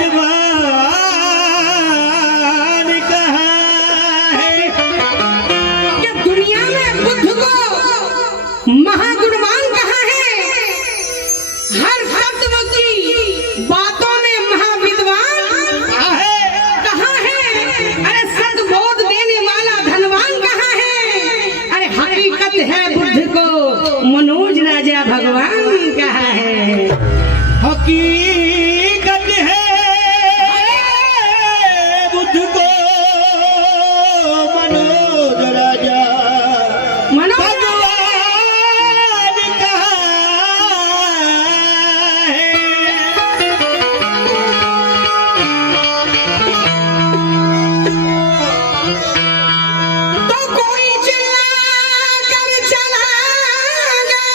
विद्वान कहाँ है? कि दुनिया में बुद्ध को महागुणवान कहाँ है? हर तत्व की बातों में महाविद्वान कहाँ है? अरे सद्बोध देने वाला धनवान कहाँ है? अरे हकीकत है बुद्ध को मनोज राजा भगवान कहाँ है? हकीकत है बुद्ध को मनोज राजा मनोज भगवान कहाँ है? तो कोई चिल्ला कर चला गया,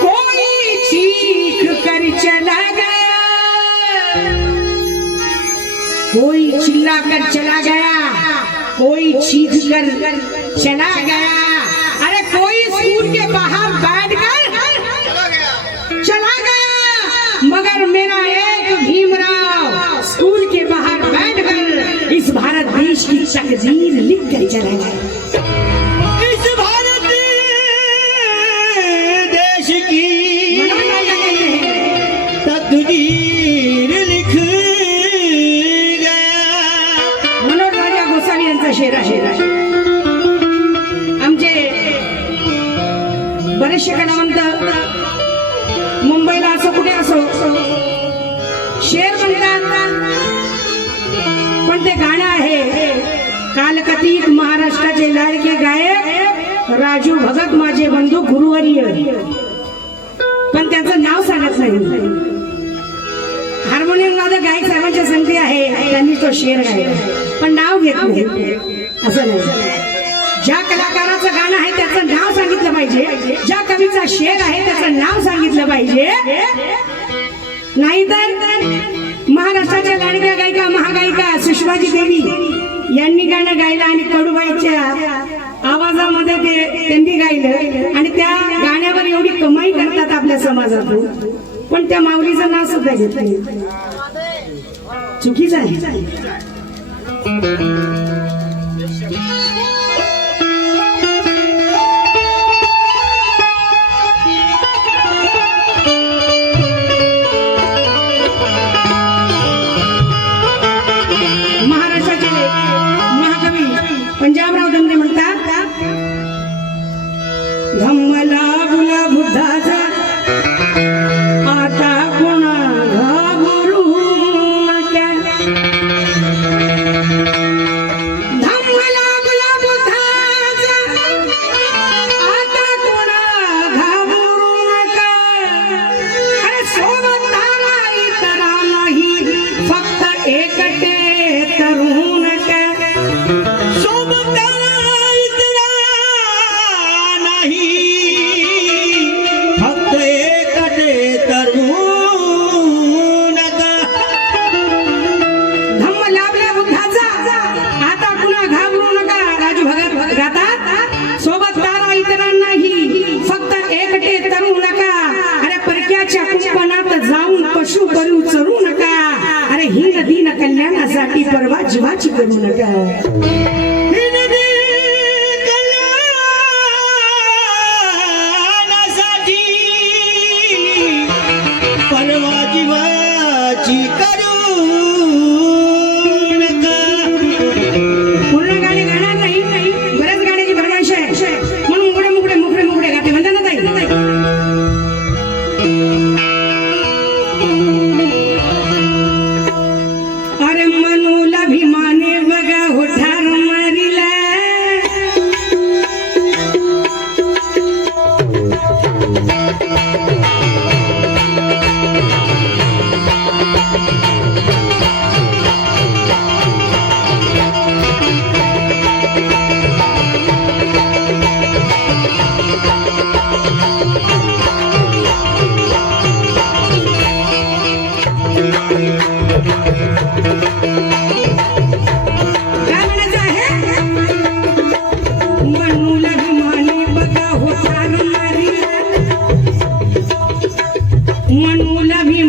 कोई चीख कर चला गया, कोई चिल्ला कर चला गया, कोई चीख कर चला गया। अरे कोई स्कूल के बाहर बैठ कर चला गया, मगर मेरा एक भीमराव स्कूल के बाहर बैठ कर इस भारत देश की तकदीर लिख कर चला गया। इस भारत देश की तकदीर लिख गया। मनोज राजा गोसावी यांचा शेर आहे। आमचे बरेचसे कलावंत मुंबईला असो कुठे असो शेर म्हणतात, पण ते गाणं आहे कालकथित महाराष्ट्राचे लाडके गायक राजू भगत माझे बंधू गुरुवर्य, पण त्याचं नाव सांगत नाही। हार्मोनियम वादक गायक साहेबांच्या संगती आहे, त्यांनी तो शेर गायला, पण नाव घेत नाही। असं नाही, ज्या कलाकाराचं गाणं आहे त्याचं नाव सांगितलं पाहिजे, ज्या कवीचा शेर आहे त्याचं नाव सांगितलं पाहिजे। नाहीतर महाराष्ट्राच्या लाडक्या गायिका महागायिका सुषमाजी देवी यांनी गाणं गायलं आणि कडूबाईच्या आवाजामध्ये त्यांनी गायलं आणि त्या गाण्यावर एवढी कमाई करतात आपल्या समाजातून, पण त्या माऊलीचं नाव सुद्धा घेत नाही। चुकीचं आहे। महाराष्ट्राचे महाकवी पंजाबराव दंडे म्हणतात, धम्मला बुला बुद्धाचा आता कोणा घाबरू नका। धम्मला बुला बुद्धाचा आता कोणा घाबरू नका। अरे सोबत तारा इतरा नाही, फक्त एकटे तरू नका। सोबत इतना नाही, फक्त एकटे तरुण नका। धम्म लाभल्या बुद्धाचा आता कुणा घाबरू नका। राजू भगत गातात, सोबत तारा इतरांनाही, फक्त एकटे तरू नका। अरे परक्याच्या कुंपणात जाऊन पशु करू चरू नका। अरे ही नदी न कल्याणासाठी परवा जीवाची करू नका। ही नदी कल्याणासाठी परवा जीवाची करू नका। पूर्ण गाणे गाणार नाही, बऱ्याच गाण्याची फरमाईश आहे, म्हणून मुगडे मुगडे मुगडे मुगडे गाते म्हणतात ना ताई। अरे मनूला भीमाने बघा हो ठार मारिला, काय म्हणायचं आहे? मनूला भीमाने बघा हो ठार मारिला, मनूला भीमा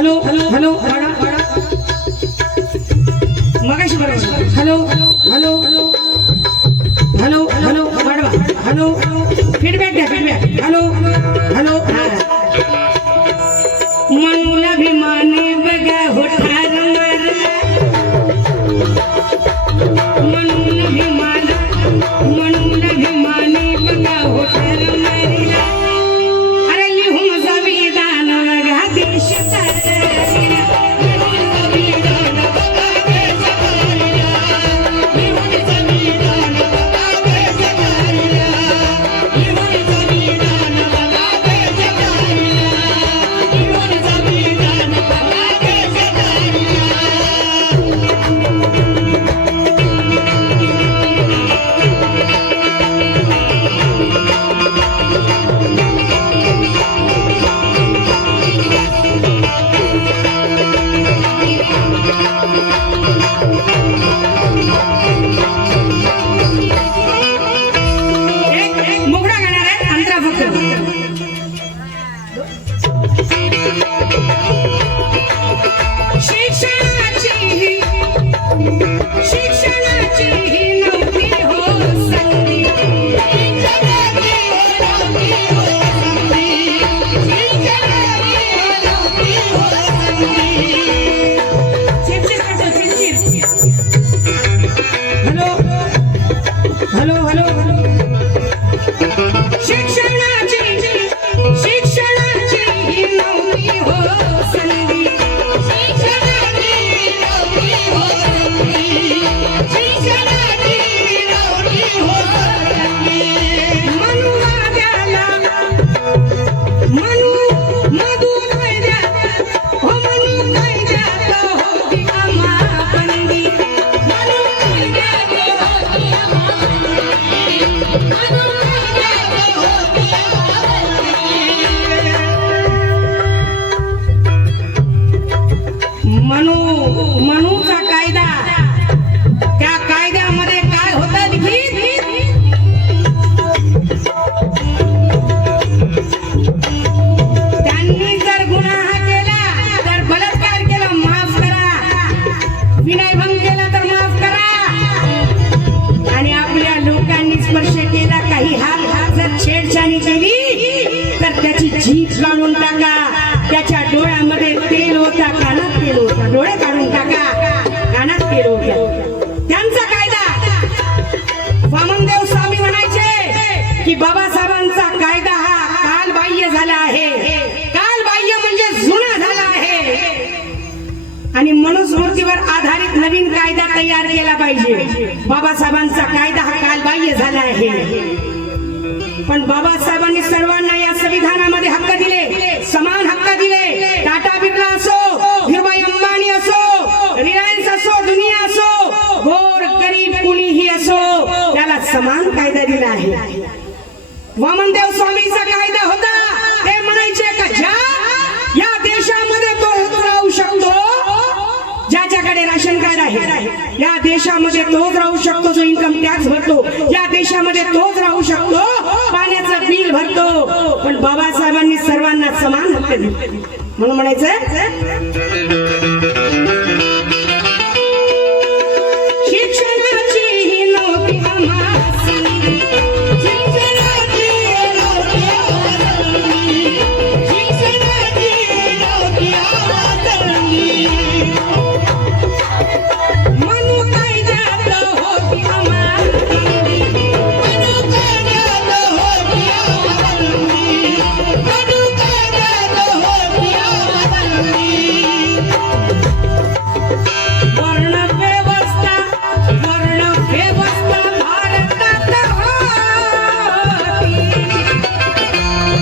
हॅलो हॅलो मगाशी बरोबर हॅलो हॅलो हॅलो हॅलो वाढवा हॅलो फीडबॅक द्या फीडबॅक हॅलो हॅलो म्हणून अभिमाने बघा हो ठार मारला म्हणून अभिमाने बघा हो ठार मारला अरे लिहून संविधान बघा देश तारला मोगडा गाणार आहे अंतरा फक्त शिक्षणाची नव्हती हो संधी हॅलो हॅलो शिक्षणाची नव्हती हो संधी मनुवाद्याला मधु कायद्यात हो मनु कायद्यात होती आम्हा बंदी मनूचा कायदा त्या कायद्यामध्ये काय होतं लिखित त्यांनी जर गुन्हा केला तर बलात्कार केला माफ करा विनयभंग केला तर माफ करा आणि आपल्या लोकांनी स्पर्श केला काही हात जर छेडछाणी केली तर त्याची जीभ काढून टाका त्याच्या डोळ्यामध्ये तेल होता कानात तेल होता डोळे काढून टाका कानात तेल होता त्यांचा कायदा वामनदेव स्वामी म्हणायचे की बाबासाहेबांचा कायदा हा कालबाह्य झाला आहे कालबाह्य म्हणजे जुना झाला आहे आणि मनुस्मृतीवर आधारित नवीन कायदा तयार केला पाहिजे बाबासाहेबांचा कायदा हा कालबाह्य झाला आहे पण बाबासाहेबांनी सर्वांना या संविधानामध्ये हक्क दिले समान हक्क दिले टाटा बिर्ला असो धीरुभाई अंबानी असो रिलायन्स असो दुनिया असो गोर गरीब कुणीही असो त्याला समान कायदा दिला आहे वामनदेव स्वामीचा कायदा होता ते म्हणायचे का ज्या या देशामध्ये तो राहू शकतो ज्याच्याकडे राशन कार्ड आहे या देशामध्ये तोच राहू शकतो जो इन्कम टॅक्स भरतो या देशामध्ये तोच राहू शकतो पाण्याचं बिल भरतो पण बाबासाहेबांनी सर्वांना समान हक्क दिले म्हणून म्हणायचं शिक्षणाची ही नव्हती आम्हा संधी मनु कायद्यात होती आम्हा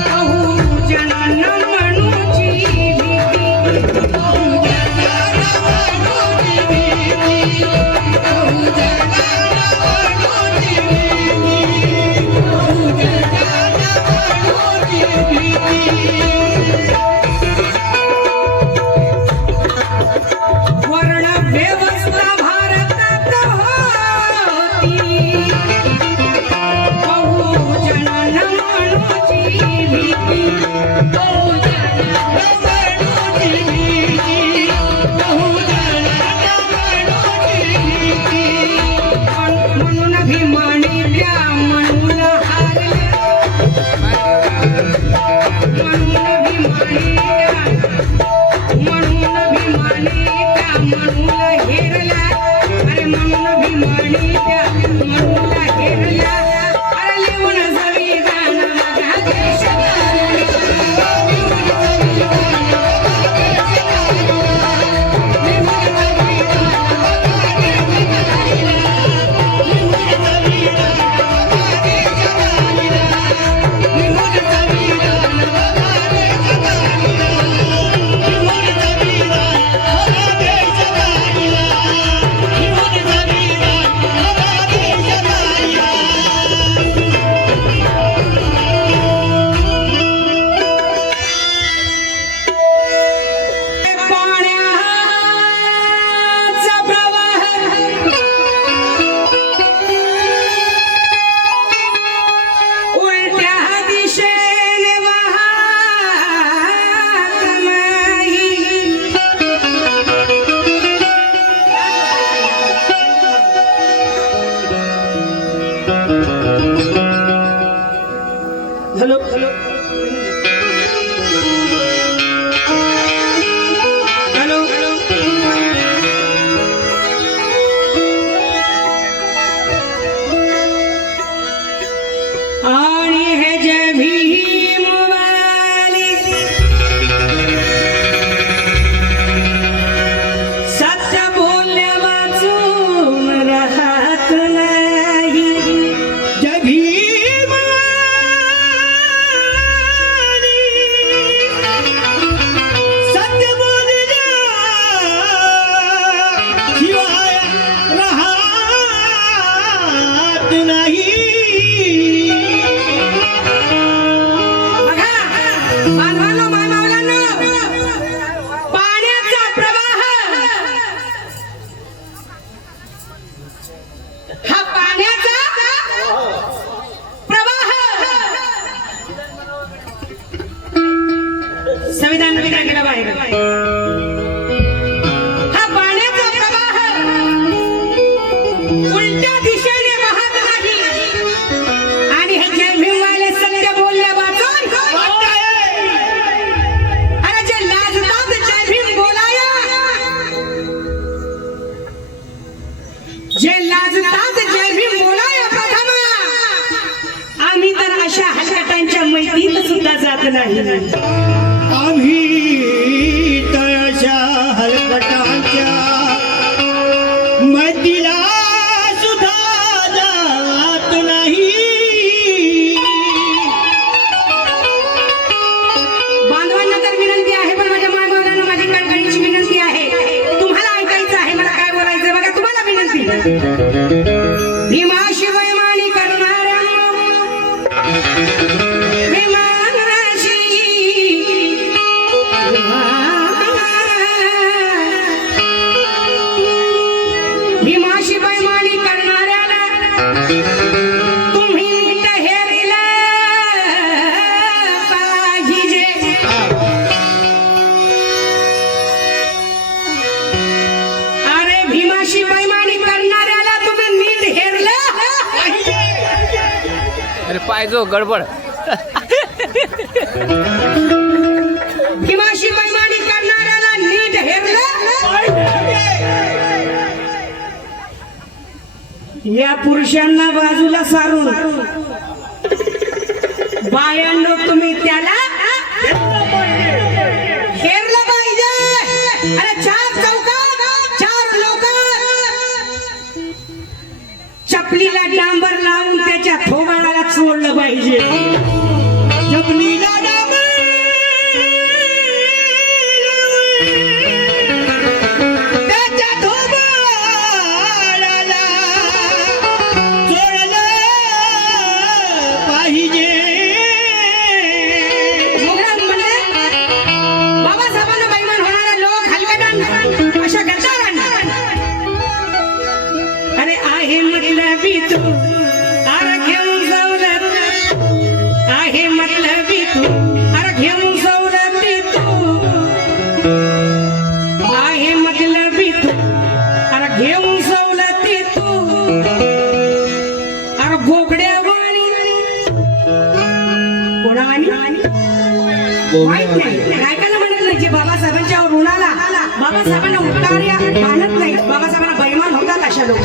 Oh, हॅलो हॅलो आणि हे जय भीम वाले सत्य बोलल्या वाचून राहत नाही जय भीम सत्य बोलल्या शिवाय राहत नाही. बघा मानवानो मानवांनो पाण्याचा प्रवाह हा पाण्याचा प्रवाह संविधान मध्ये केला बाहेर हा पाण्याचा प्रवाह उलट्या दिशेने वाहत नाही आणि हे जय भीमवाले सत्य बोलल्या वाचून अरे जे लाजतात जय भीम बोलाया जे लाजतात जय भीम बोलाया प्रथम आम्ही तर अशा हलकटांच्या मैत्रीत सुद्धा जात नाही आम्ही तर अशा हलकटांच्या मैत्रीला सुद्धा जात नाही. बांधवांना तर विनंती आहे पण माझ्या मानवांना माझी कणकणीची विनंती आहे तुम्हाला ऐकायचं आहे मला काय बोलायचं बघा तुम्हाला विनंती भीमाशिवाय माणी करणाऱ्या भीमानाशी भीमाशिवाय माणी करणाऱ्याला तुम्ही नीट हेरलं पाहिजे अरे भीमाशी बैमानी करणाऱ्याला तुम्ही नीट हेरलं अरे पाहिजो गडबड भीमाशी बैमानी करणाऱ्याला नीट हेरलं या पुरुषांना बाजूला सारून बायांनो तुम्ही त्याला हेरलं पाहिजे अरे चार चौकात चार लोक चपलीला डांबर लावून त्याच्या थोबाडाला चोळलं पाहिजे जपलीला डांबर त्याच्या थोबाडाला चोळलं पाहिजे. मुघलात म्हणले बाबासाहेबांना बैमान होणारा लोक हलकटांना अशा गद्दारांना अरे आहे म्हटलं बी तू अरे घेऊन सवलत आहे म्हटलं बी तू अरे घेऊन सवलती तू आहे म्हटलं बी तू अरे घेऊन सवलती तू अरे बोकड्या वाणी कोणावाणी माहित नाही नायकाला म्हणत नाही जे बाबासाहेबांच्या ऋणाला बाबासाहेबांना उतार्या मानत नाही बाबासाहेबांना बैमान होतात अशा लोक